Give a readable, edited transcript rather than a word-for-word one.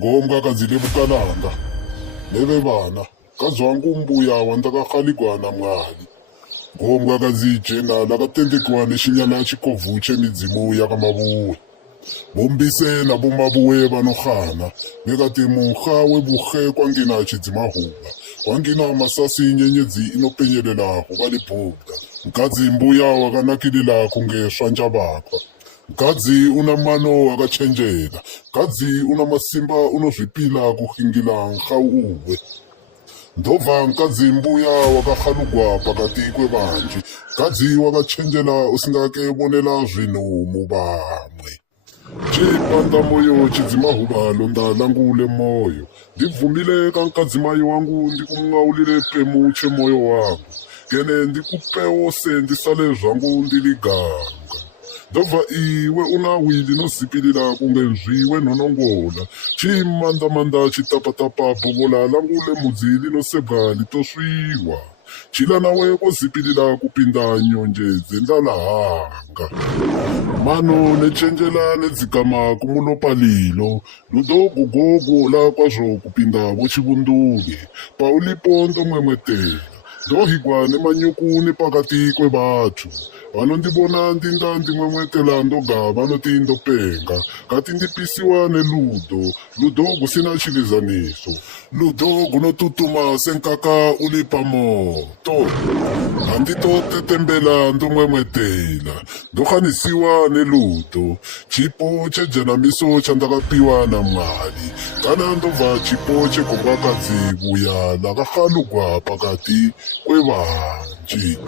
ngomka kazile bukalanga lebe bana kazwangu mbuya wandakakhaligwana mwali ngomka kazijena lakatendekwane xinyana xikovu midzimu ya kamabuwe bombise na bomabuwe banokhana bekati munkha webuhe kwangina xidzimahuba kwangina masasi nyenyedzi inopenyelelako balibhuda nkadzi mbuya wakanakililako ngeswanja bakwa nkadzi una mano wakachenjela nkadzi una masimba unozvipila kuhingila nkha uwe ndobva nkadzi mbuya wakakhalugwa pakati kwebanji nkadzi wakachenjela usingakebonela zvino mubamwe chipanda moyo chidzimahuba londa langu le moyo ndivumile kankadzimayi wangu ndikumng'aulile pemu chemoyo wangu kene ndikupe wose ndisale zvangu ndiliganga ndobva iwe una wili nozipilila kunge nzviwe nonongola chimandamanda chitapatapa bhobola langu le mudzi linosebwa litosviwa chila nawe kozipilila kupinda nyonjedze ndalahanga mano nechenjela nedzikama kumulopalilo ludogogogo la kwazvo kupinda vochivundule paulipo ndomwemwetela ndohigwa nemanyuku nepakati kwebathu vanondibona ndinda ndimwemwetela ndoga vanoti ndopenga kati ndipisiwa ludo kusina chilizaniso ludo gunotutuma senkaka uli pamoto handitotetembela ndomwemwetela ndokhanisiwa neludo chipo chejanamiso chandakapiwa na mwali kana ndobva chipo chegongwakadzi buya lakakhalugwa pakati kwevanji